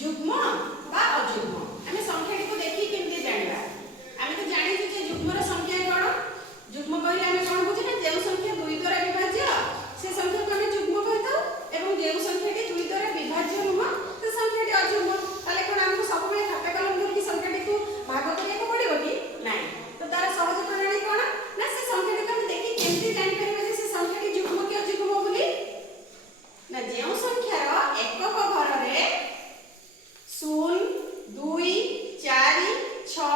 ଯୁଗ୍ମ ବା ଅଯୁଗ୍ମ। ଆମେ ସଂଖ୍ୟାଟିକୁ ଦେଖି କେମିତି ଜାଣିବା? ଆମେ ତ ଜାଣିଛୁ ଯେ ଯୁଗ୍ମର ସଂଖ୍ୟା କ'ଣ? ଯୁଗ୍ମ କହିଲେ ଆମେ କ'ଣ ବୁଝୁ ନା ଯେଉଁ ସଂଖ୍ୟା 2 ଦ୍ୱାରା ବିଭାଜ୍ୟ ସେ ସଂଖ୍ୟାକୁ ଆମେ ଯୁଗ୍ମ କହିଥାଉ ଏବଂ ଯେଉଁ ସଂଖ୍ୟାଟି 2 ଦ୍ୱାରା ବିଭାଜ୍ୟ ନୁହଁ ସେ ସଂଖ୍ୟାଟି ଅଯୁଗ୍ମ। ତାହେଲେ କ'ଣ ଆମକୁ ସବୁବେଳେ ଖାତା କଲମ ଧରିକି ସଂଖ୍ୟାଟିକୁ ଭାଗ କରିବାକୁ ପଡ଼ିବ କି? ନାହିଁ। ତ ତାର ସହଜ ପ୍ରଣାଳୀ କ'ଣ ନା ସେ ସଂଖ୍ୟାଟିକୁ ଆମେ ଦେଖି କେମିତି ଜାଣିପାରିବା ଯେ ସେ ସଂଖ୍ୟାଟି ଯୁଗ୍ମ କି ଅଯୁଗ୍ମ ବୋଲି? ନା ଯେଉଁ ସଂଖ୍ୟାର ଏକକ ଘରରେ 0 2 4 6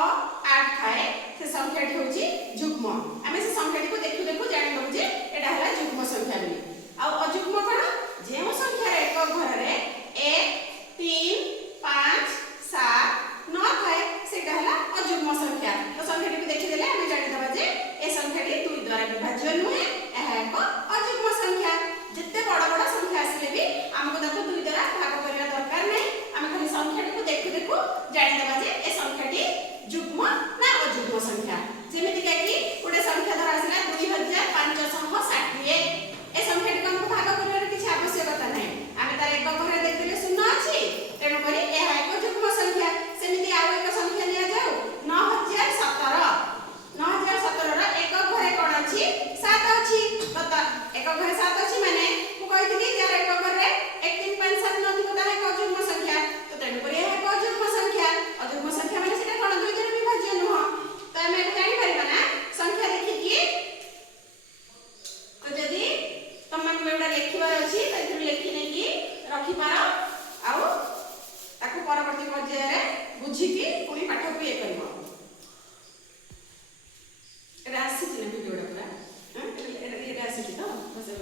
8 ଥାଏ ସେ ସଂଖ୍ୟାଟି ହେଉଛି ଯୁଗ୍ମ। ଆମେ ସେ ସଂଖ୍ୟାଟିକୁ ଦେଖୁ ଦେଖୁ ଜାଣିଦେବୁ ଯେ ଏଟା ହେଲା ଯୁଗ୍ମ ସଂଖ୍ୟା ବୋଲି। ଆଉ ଅଯୁଗ୍ମ କ'ଣ? ଯେଉଁ ସଂଖ୍ୟାର ଏକକ ଘରରେ 1 3 5 7 9 ଥାଏ ସେଟା ହେଲା ଅଯୁଗ୍ମ ସଂଖ୍ୟା। ତ ସଂଖ୍ୟାଟିକୁ ଦେଖିଦେଲେ ଆମେ ଜାଣିଦେବା ଯେ ଏ ସଂଖ୍ୟାଟି 2 ଦ୍ୱାରା ବିଭାଜ୍ୟ ନୁହେଁ, ଏହା ଏକ ଅଯୁଗ୍ମ ସଂଖ୍ୟା। ଯେତେ ବଡ଼ ବଡ଼ ସଂଖ୍ୟା ଆସିଲେ ବି ଆମକୁ ତାକୁ 2 ଦ୍ୱାରା ଭାଗ କରିବା ଦରକାର ନାହିଁ। ଆମେ ଖାଲି ସଂଖ୍ୟାଟିକୁ ଦେଖୁ ଦେଖୁ ଜାଣିଦେବା ଯେ ଏ ସଂଖ୍ୟାଟି ଯୁଗ୍ମ ନା ଅଯୁଗ୍ମ ସଂଖ୍ୟା। ଯେମିତିକା କି ଗୋଟେ ସଂଖ୍ୟା ଧର ଆସିଲା 2560। ଏ ସଂଖ୍ୟାଟିକୁ ଆମକୁ ଭାଗ କରିବାର କିଛି ଆବଶ୍ୟକତା ନାହିଁ। ଆମେ ତାର ଏକ ଘରେ ଦେଖିଦେଲେ 0 ଅଛି, ତେଣୁକରି ଏହା ଏକ ଯୁଗ୍ମ ସଂଖ୍ୟା। ସେମିତି ଆଉ ଏକ ସଂଖ୍ୟା ନିଆଯାଉ 9017। 9017ର ଏକ ଘରେ କ'ଣ ଅଛି? 7 ଅଛି। ତ ଏକ ଘରେ 7 ଅଛି ମାନେ ମୁଁ କହିଥିଲି ଯାହାର ଏକ ଘରେ 1 3 5 7 ନଥିବ ତାହା ଏକ ଅଯୁଗ୍ମ ସଂଖ୍ୟା। ତ ତେଣୁକରି ଏହା ଏକ ଅଯୁଗ୍ମ ସଂଖ୍ୟା। ଅଯୁଗ୍ମ ସଂଖ୍ୟା ମାନେ ସେଟା କ'ଣ 2 ଦ୍ୱାରା ବିଭାଜ୍ୟ ନୁହଁ। ତ ଆମେ ଜାଣିପାରିବା ନା ସଂଖ୍ୟା ଦେଖିକି। ତ ଯଦି ତମମାନଙ୍କୁ ଏଗୁଡ଼ା ଲେଖିବାର ଅଛି ତ ଏଥିରୁ ଲେଖି ନେଇକି ରଖିପାର ଆଉ ତାକୁ ପରବର୍ତ୍ତୀ ପର୍ଯ୍ୟାୟରେ ବୁଝିକି ପୁଣି ପାଠକୁ ଇଏ କରିବ।